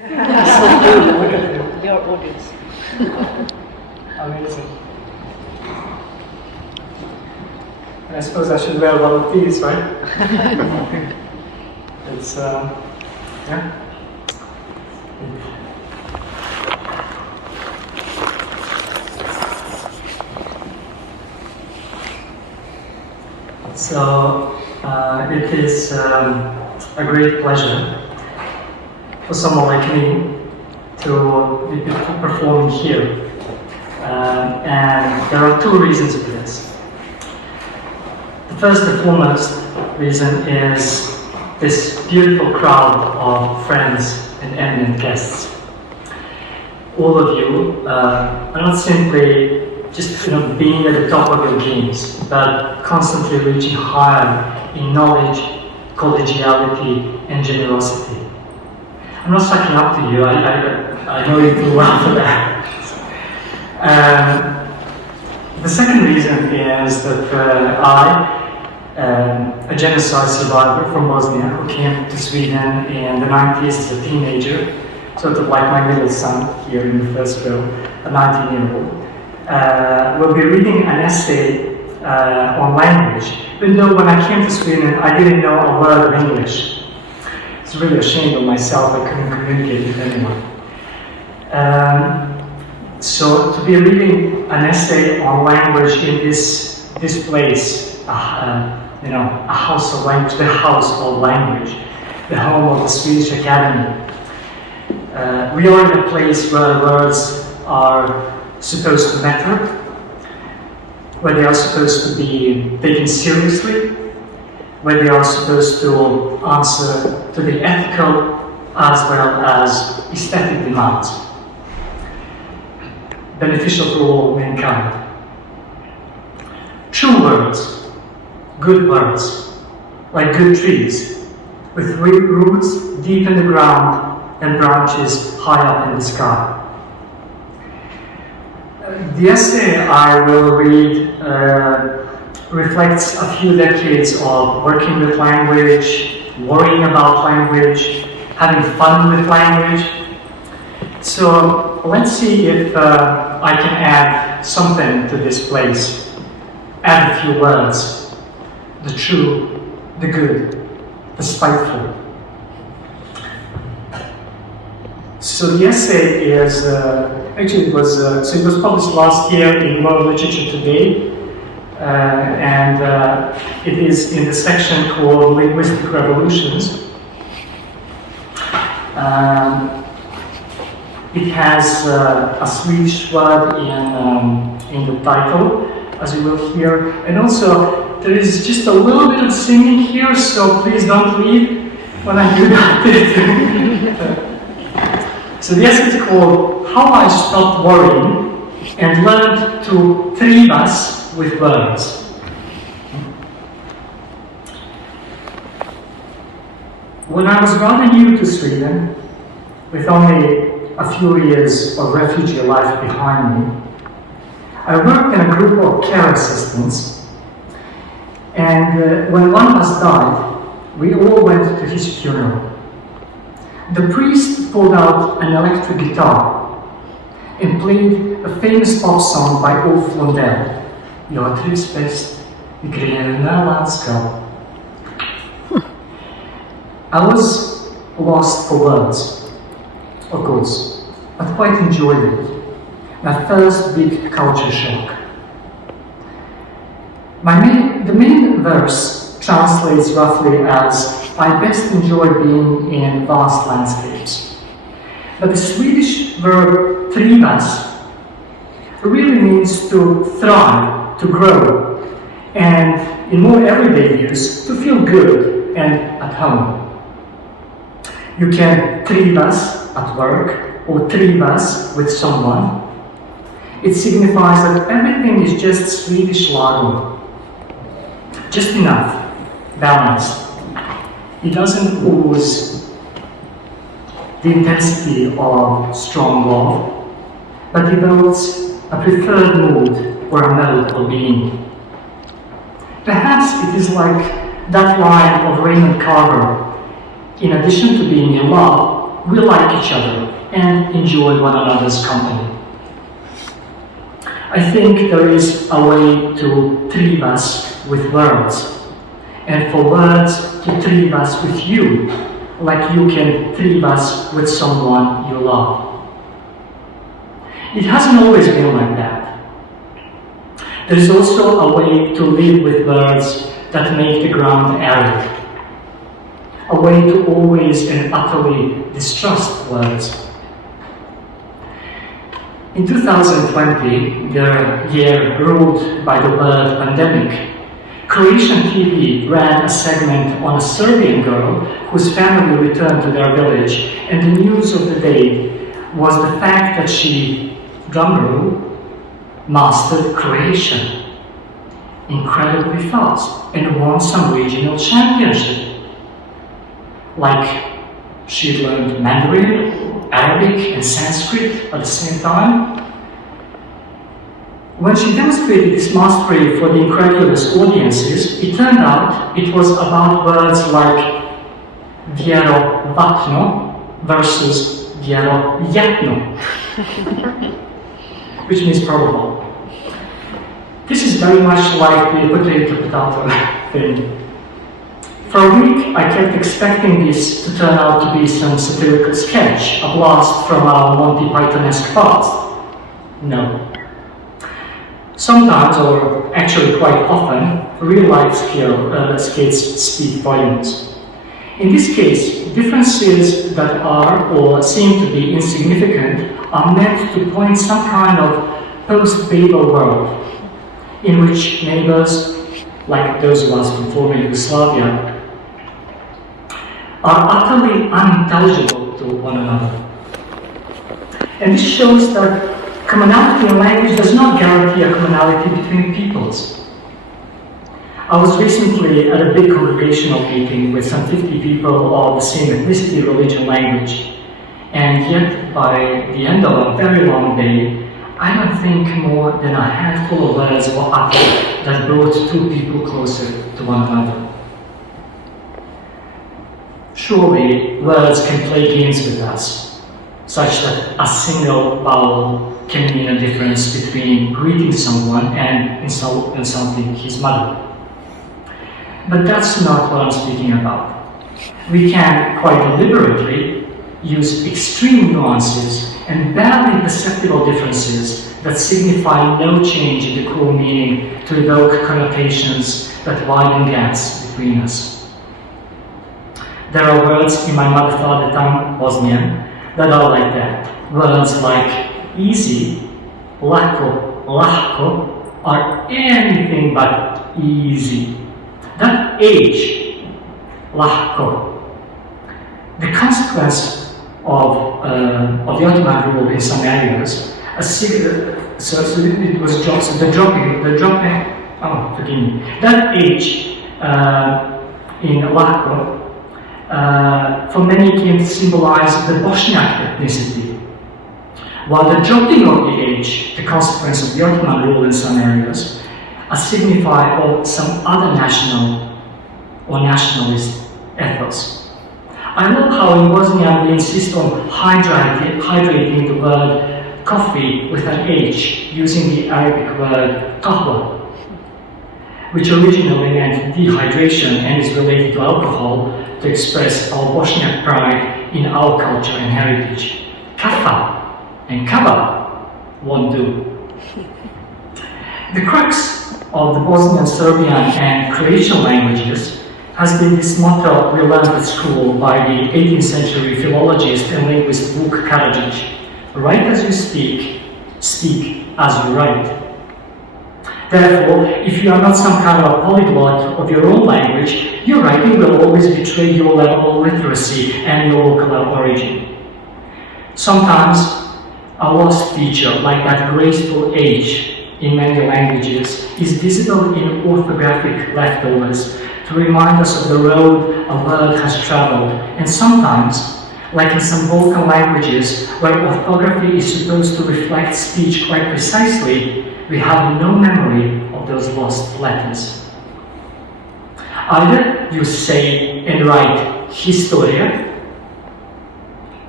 Your audience. Amazing. And I suppose I should wear one of these, right? It's, yeah. So, it is a great pleasure for someone like me to be performing here. And there are two reasons for this. The first and foremost reason is this beautiful crowd of friends and eminent guests. All of you are not simply just being at the top of your games, but constantly reaching higher in knowledge, collegiality, and generosity. I'm not sucking up to you, I know you do well for that. The second reason is that a genocide survivor from Bosnia who came to Sweden in the 90s as a teenager, sort of like my middle son here in the first row, a 19-year-old, will be reading an essay on language, even though when I came to Sweden I didn't know a word of English. I was really ashamed of myself, I couldn't communicate with anyone. So to be reading an essay on language in this place, a house of language, the house of language, the home of the Swedish Academy. We are in a place where words are supposed to matter, where they are supposed to be taken seriously, where they are supposed to answer to the ethical as well as aesthetic demands, beneficial to all mankind. True words, good words, like good trees, with roots deep in the ground and branches high up in the sky. The essay I will read reflects a few decades of working with language, worrying about language, having fun with language. So let's see if I can add something to this place. Add a few words. The true, the good, the spiteful. So the essay is, it was published last year in World Literature Today, and it is in the section called Linguistic Revolutions. It has a Swedish word in the title, as you will hear, and also there is just a little bit of singing here, so please don't leave when I do that. So the essay is called How I Stopped Worrying and Learned to Trivas with Words. When I was rather new to Sweden, with only a few years of refugee life behind me, I worked in a group of care assistants, and when one of us died, we all went to his funeral. The priest pulled out an electric guitar and played a famous pop song by Ulf Lundell, Jag trivs bäst I gröna landskap. I was lost for words, of course, but quite enjoyed it. My first big culture shock. The main verse translates roughly as I best enjoy being in vast landscapes. But the Swedish verb trivas really means to thrive, to grow, and in more everyday use, to feel good and at home. You can trivas at work or trivas with someone. It signifies that everything is just Swedish lager. Just enough, balanced. It doesn't ooze the intensity of strong love, but develops a preferred mood or a mode of being. Perhaps it is like that line of Raymond Carver, in addition to being in love, we like each other and enjoy one another's company. I think there is a way to Trivas with words, and for words to Trivas with you, like you can Trivas with someone you love. It hasn't always been like that. There is also a way to live with words that make the ground arid. A way to always and utterly distrust words. In 2020, the year ruled by the world pandemic, Croatian TV ran a segment on a Serbian girl whose family returned to their village, and the news of the day was the fact that she, drumroll, mastered Croatian incredibly fast and won some regional championship. Like she'd learned Mandarin, Arabic and Sanskrit at the same time. When she demonstrated this mastery for the incredulous audiences, it turned out it was about words like vjerovatno versus vjerovatno, which means probable. This is very much like the potato thing. For a week, I kept expecting this to turn out to be some satirical sketch, a blast from our Monty Python-esque past. No. Sometimes, or actually quite often, real-life skits speak volumes. In this case, differences that are or seem to be insignificant are meant to point some kind of post-Babel world in which neighbors, like those of us from former Yugoslavia, are utterly unintelligible to one another. And this shows that commonality in language does not guarantee a commonality between peoples. I was recently at a big congregational meeting with some 50 people of the same ethnicity, religion, language, and yet by the end of a very long day, I don't think more than a handful of words were uttered that brought two people closer to one another. Surely, words can play games with us, such that a single vowel can mean a difference between greeting someone and insulting his mother. But that's not what I'm speaking about. We can, quite deliberately, use extreme nuances and barely perceptible differences that signify no change in the core meaning to evoke connotations that widen gaps between us. There are words in my mother tongue, Bosnian, that are like that. Words like easy, lako, lahko, are anything but easy. That H, lahko, the consequence of the Ottoman rule in some areas, it was the dropping, oh, forgive me, that H in lahko, for many came to symbolize the Bosniak ethnicity, while the dropping of the H, the consequence of the Ottoman rule in some areas, signify of some other national or nationalist ethos. I love how in Bosnia they insist on hydrating the word coffee with an H, using the Arabic word kahwa, which originally meant dehydration and is related to alcohol, to express our Bosniak pride in our culture and heritage. Kafa and kava won't do. The crux of the Bosnian, Serbian and Croatian languages has been this motto we learned at school by the 18th century philologist and linguist Vuk Karadžić: write as you speak, speak as you write. Therefore, if you are not some kind of a polyglot of your own language, your writing will always betray your level of literacy and your local origin. Sometimes, a lost feature, like that graceful H in many languages, is visible in orthographic leftovers to remind us of the road a word has traveled, and sometimes, like in some Balkan languages, where orthography is supposed to reflect speech quite precisely, we have no memory of those lost letters. Either you say and write historia,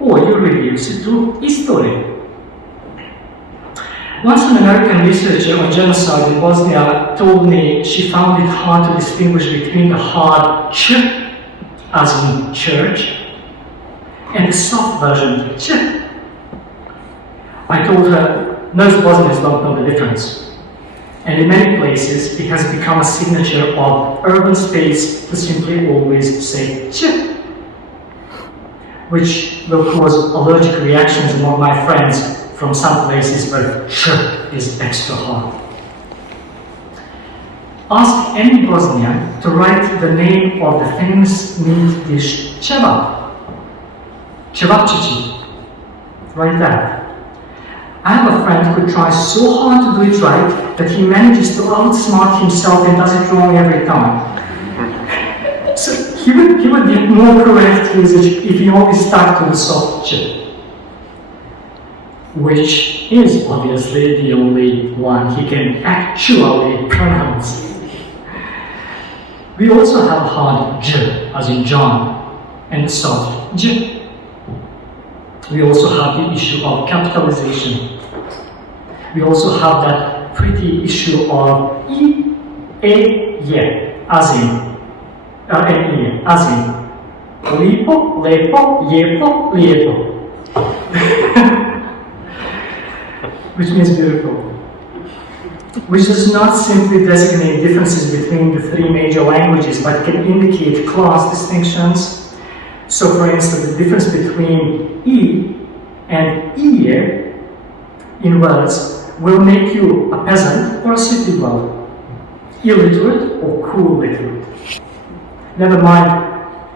or you reduce it to history. Once an American researcher on genocide in Bosnia told me she found it hard to distinguish between the hard ch, as in church, and the soft version ch. I told her most Bosnians don't know the difference. And in many places it has become a signature of urban space to simply always say ch, which will cause allergic reactions among my friends from some places where ch is extra hard. Ask any Bosnian to write the name of the famous meat dish cevap. Cevapčići. Write that. I have a friend who tries so hard to do it right that he manages to outsmart himself and does it wrong every time. So he would be more correct usage if he only stuck to the soft ch, which is obviously the only one he can actually pronounce. We also have hard j, as in John, and soft j. We also have the issue of capitalization. We also have that pretty issue of I, E, ye, as in, lipo, lepo, yepo, liepo. Which means beautiful. Which does not simply designate differences between the three major languages, but can indicate class distinctions. So, for instance, the difference between I and IE in words will make you a peasant or a city dweller, illiterate or cool literate. Never mind,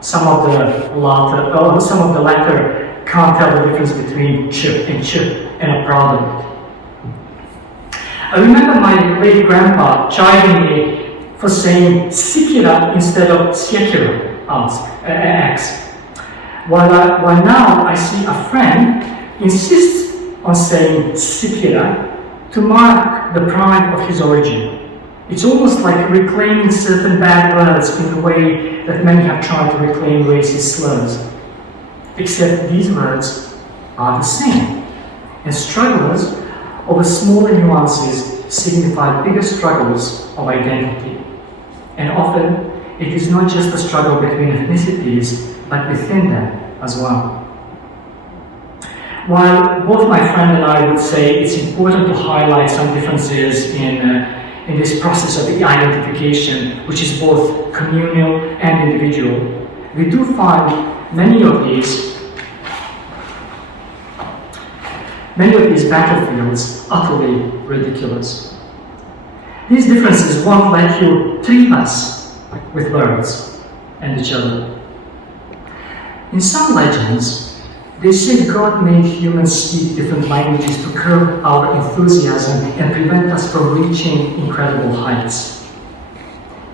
some of the latter can't tell the difference between ch and ch and are proud of it. I remember my late grandpa chiding me for saying sikira instead of siekira, X. While now I see a friend insists on saying sikira to mark the pride of his origin. It's almost like reclaiming certain bad words in the way that many have tried to reclaim racist slurs. Except these words are the same, and strugglers over smaller nuances signify bigger struggles of identity. And often, it is not just a struggle between ethnicities, but within them as well. While both my friend and I would say it's important to highlight some differences in this process of identification, which is both communal and individual, we do find many of these battlefields utterly ridiculous. These differences won't let you Trivas with words and each other. In some legends, they say God made humans speak different languages to curb our enthusiasm and prevent us from reaching incredible heights.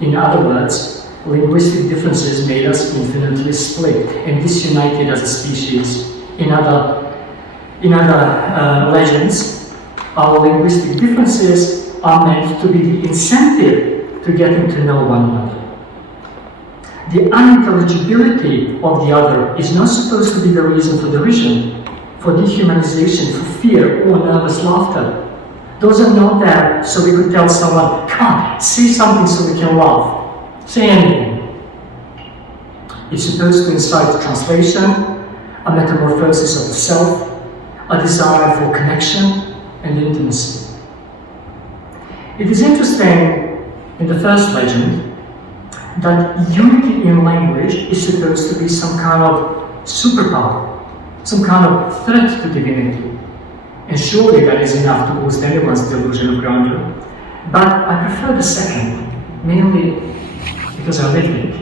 In other words, linguistic differences made us infinitely split and disunited as a species. In other legends, our linguistic differences are meant to be the incentive to getting to know one another. The unintelligibility of the other is not supposed to be the reason for derision, for dehumanization, for fear, or nervous laughter. Those are not there so we could tell someone, come on, say something so we can laugh. Say anything. It's supposed to incite translation, a metamorphosis of the self, a desire for connection and intimacy. It is interesting in the first legend that unity in language is supposed to be some kind of superpower, some kind of threat to divinity. And surely that is enough to boost anyone's delusion of grandeur. But I prefer the second, mainly because I lived it.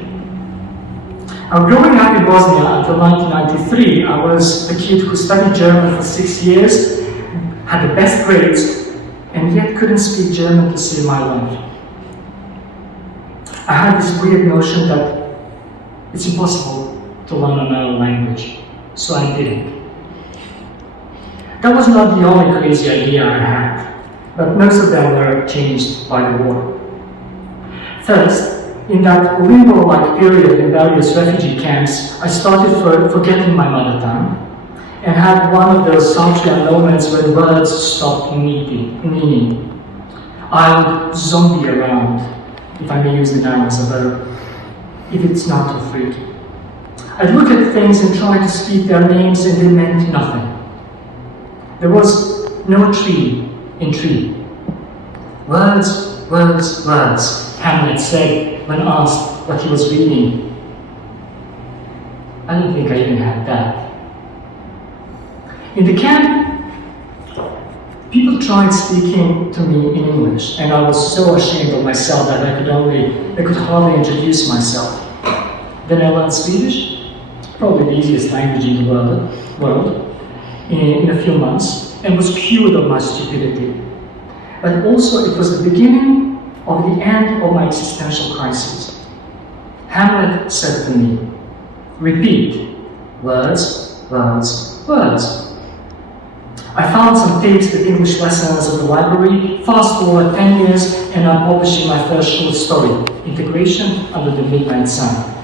Growing up in Bosnia until 1993, I was a kid who studied German for 6 years, had the best grades, and yet couldn't speak German to save my life. I had this weird notion that it's impossible to learn another language, so I didn't. That was not the only crazy idea I had, but most of them were changed by the war. First, in that limbo-like period in various refugee camps, I started forgetting my mother tongue. and had one of those Sartrean moments when words stopped meaning. I would zombie around, if I may use the noun as a verb, if it's not too free. I'd look at things and try to speak their names, and they meant nothing. There was no tree in tree. Words, words, words, Hamlet said when asked what he was reading. I don't think I even had that. In the camp, people tried speaking to me in English, and I was so ashamed of myself that I could hardly introduce myself. Then I learned Swedish, probably the easiest language in the world, in a few months, and was cured of my stupidity. But also it was the beginning of the end of my existential crisis. Hamlet said to me, repeat, words, words, words. I found some tapes with English lessons at the library, fast forward 10 years, and I'm publishing my first short story, Integration Under the Midnight Sun,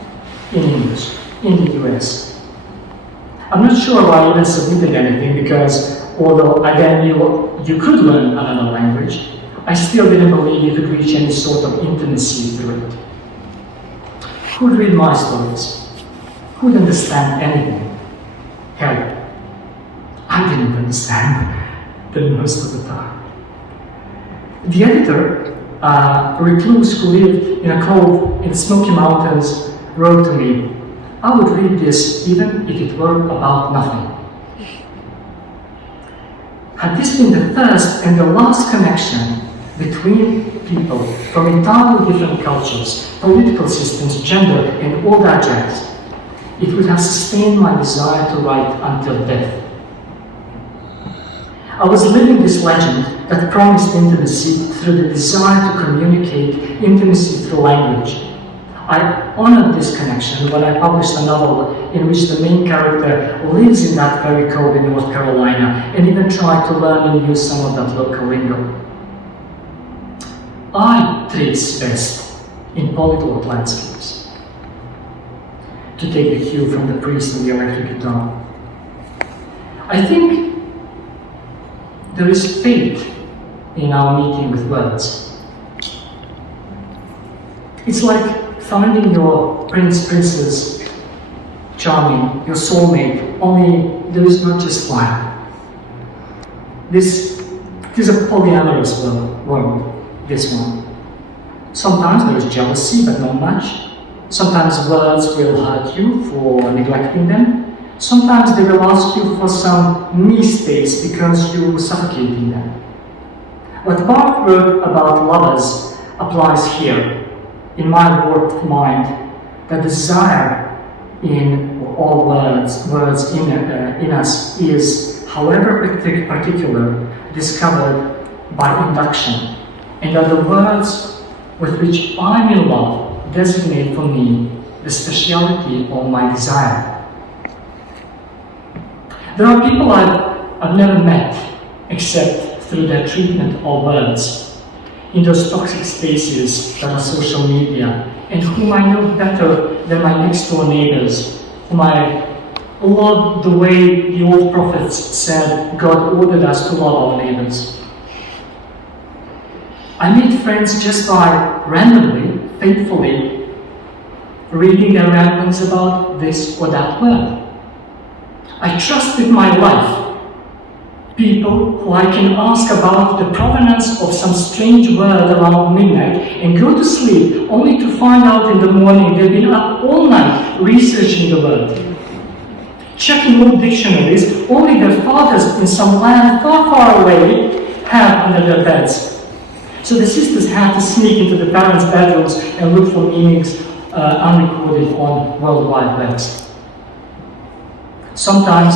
in English, in the US. I'm not sure why I even submitted anything, because although I then knew you could learn another language, I still didn't believe you could reach any sort of intimacy through it. Who'd read my stories? Who'd understand anything? Hell, I didn't understand them most of the time. The editor, a recluse who lived in a cove in the Smoky Mountains, wrote to me, I would read this even if it were about nothing. Had this been the first and the last connection between people from entirely different cultures, political systems, gender, and all that jazz, it would have sustained my desire to write until death. I was living this legend that promised intimacy through the desire to communicate, intimacy through language. I honored this connection when I published a novel in which the main character lives in that very cove in North Carolina and even tried to learn and use some of that local lingo. I thrive best in polyglot landscapes. To take the cue from the priest and the electric guitar. I think there is fate in our meeting with words. It's like finding your princess charming, your soulmate, only there is not just one. This is a polyamorous world, this one. Sometimes there is jealousy, but not much. Sometimes words will hurt you for neglecting them. Sometimes they will ask you for some knee space because you are suffocating them. What Barth wrote about lovers applies here. In my warped mind, the desire in all words in us is, however particular, discovered by induction, and that the words with which I'm in love designate for me the speciality of my desire. There are people I've never met except through their treatment of words in those toxic spaces that are social media, and whom I know better than my next door neighbors, whom I love the way the old prophets said God ordered us to love our neighbors. I made friends just by randomly, faithfully, reading their ramblings about this or that word. I trust with my life people who I can ask about the provenance of some strange word around midnight and go to sleep only to find out in the morning they've been up all night researching the word, checking old dictionaries only their fathers in some land far, far away have under their beds. So the sisters had to sneak into the parents' bedrooms and look for meanings unrecorded on World Wide Webs. Sometimes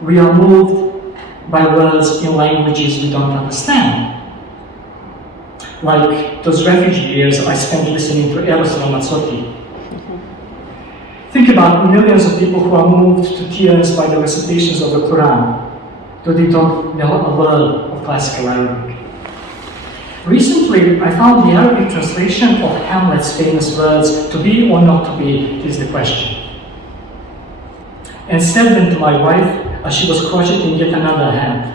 we are moved by words in languages we don't understand. Like those refugee years I spent listening to Eros Ramazzotti. Think about millions of people who are moved to tears by the recitations of the Quran, though they don't know a word of classical Arabic. Recently, I found the Arabic translation of Hamlet's famous words, "To be or not to be, is the question," and sent them to my wife as she was crocheting yet another hand.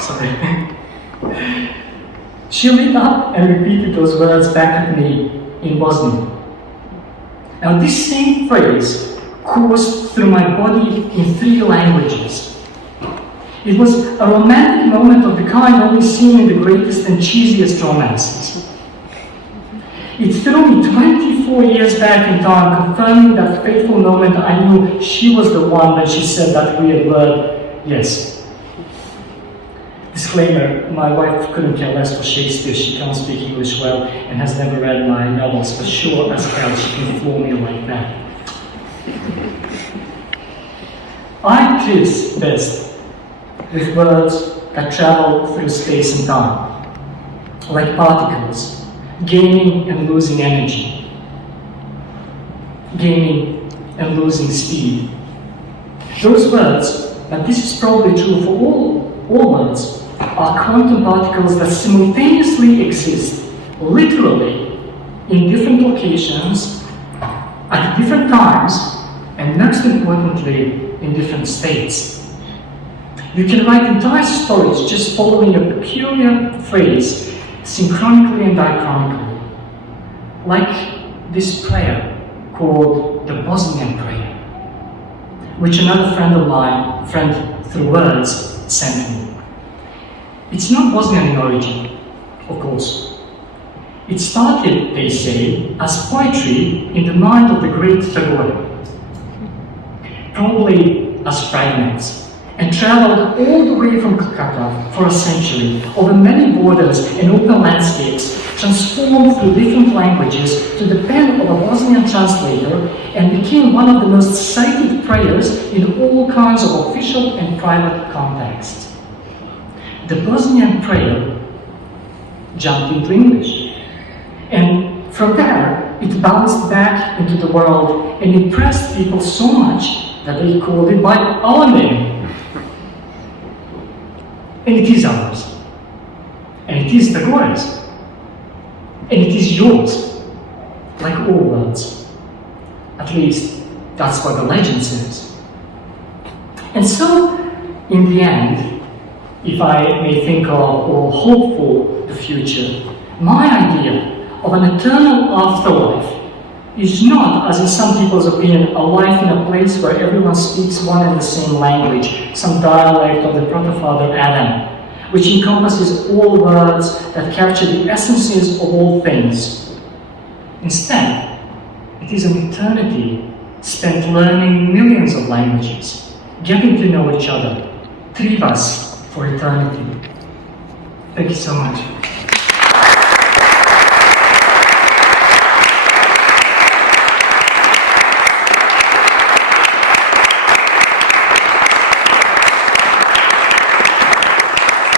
Sorry. She lit up and repeated those words back at me in Bosnian. Now this same phrase coursed through my body in 3 languages. It was a romantic moment of the kind only seen in the greatest and cheesiest romances. It threw me 24 years back in time, confirming that fateful moment I knew she was the one when she said that weird word, yes. Disclaimer, my wife couldn't care less for Shakespeare. She can't speak English well and has never read my novels, but sure as hell she can fool me like that. I thrive best with words that travel through space and time, like particles, gaining and losing energy, gaining and losing speed. Those words, and this is probably true for all words, are quantum particles that simultaneously exist, literally, in different locations, at different times, and most importantly, in different states. You can write entire stories just following a peculiar phrase, synchronically and diachronically, like this prayer called the Bosnian prayer, which another friend through words, sent me. It's not Bosnian in origin, of course. It started, they say, as poetry in the mind of the great Tagore, probably as fragments, and traveled all the way from Calcutta for a century, over many borders and open landscapes, transformed through different languages to the pen of a Bosnian translator, and became one of the most cited prayers in all kinds of official and private contexts. The Bosnian prayer jumped into English, and from there it bounced back into the world and impressed people so much that they called it by our name. And it is ours, and it is Tagore's, and it is yours, like all words. At least that's what the legend says. And so, in the end, if I may think of or hope for the future, my idea of an eternal afterlife is not, as in some people's opinion, a life in a place where everyone speaks one and the same language, some dialect of the proto-father Adam, which encompasses all words that capture the essences of all things. Instead, it is an eternity spent learning millions of languages, getting to know each other, Trivas, for eternity. Thank you so much.